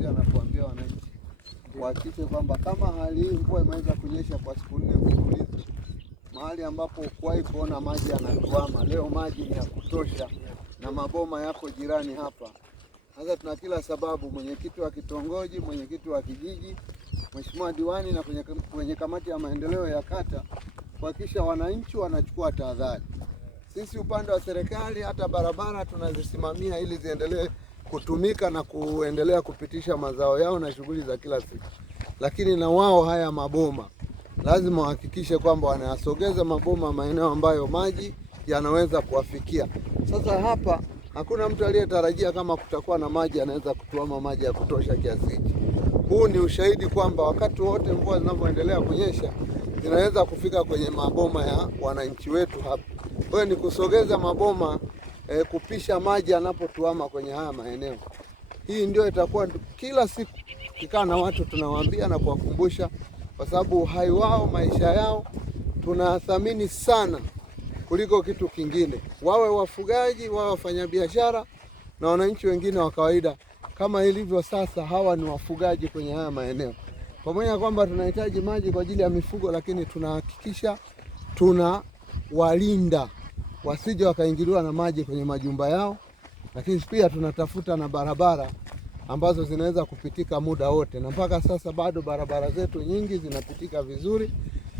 Anakuambia wananchi wahakikishe kwamba kama hali hii mvua imeweza kunyesha kwa siku 4 mfululizo, mahali ambapo kuwahi kuona maji yanatuama, leo maji ni ya kutosha na maboma yako jirani hapa. Sasa tuna kila sababu, mwenyekiti wa kitongoji, mwenyekiti wa kijiji, mheshimiwa diwani na kwenye kamati ya maendeleo ya kata kuhakikisha wananchi wanachukua tahadhari. Sisi upande wa serikali hata barabara tunazisimamia ili ziendelee kutumika na kuendelea kupitisha mazao yao na shughuli za kila siku, lakini na wao haya maboma lazima wahakikishe kwamba wanayasogeza maboma maeneo ambayo maji yanaweza kuwafikia. Sasa hapa hakuna mtu aliyetarajia kama kutakuwa na maji yanaweza kutuama maji ya kutosha kiasi hiki. Huu ni ushahidi kwamba wakati wote mvua zinavyoendelea kunyesha zinaweza kufika kwenye maboma ya wananchi wetu hapa. Kwa hiyo ni kusogeza maboma kupisha maji yanapotuama kwenye haya maeneo. Hii ndio itakuwa kila siku kikaa na watu tunawaambia na kuwakumbusha, kwa sababu uhai wao, maisha yao tunathamini sana kuliko kitu kingine. Wawe wafugaji, wawe wafanyabiashara na wananchi wengine wa kawaida kama ilivyo sasa, hawa ni wafugaji kwenye haya maeneo. Pamoja na kwamba tunahitaji maji kwa ajili ya mifugo, lakini tunahakikisha tunawalinda wasije wakaingiliwa na maji kwenye majumba yao, lakini pia tunatafuta na barabara ambazo zinaweza kupitika muda wote, na mpaka sasa bado barabara zetu nyingi zinapitika vizuri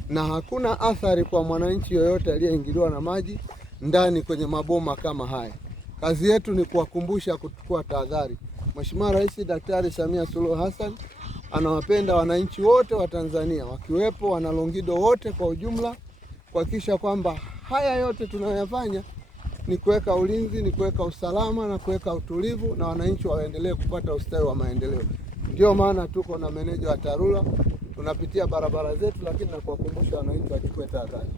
na hakuna athari kwa mwananchi yoyote aliyeingiliwa na maji ndani kwenye maboma kama haya. Kazi yetu ni kuwakumbusha kuchukua tahadhari. Mheshimiwa Rais Daktari Samia Suluhu Hassan anawapenda wananchi wote wa Tanzania, wakiwepo wana Longido wote kwa ujumla, kuhakikisha kwamba haya yote tunayoyafanya ni kuweka ulinzi, ni kuweka usalama na kuweka utulivu, na wananchi waendelee kupata ustawi wa maendeleo. Ndio maana tuko na meneja wa TARURA, tunapitia barabara zetu, lakini na kuwakumbusha wananchi wachukue tahadhari.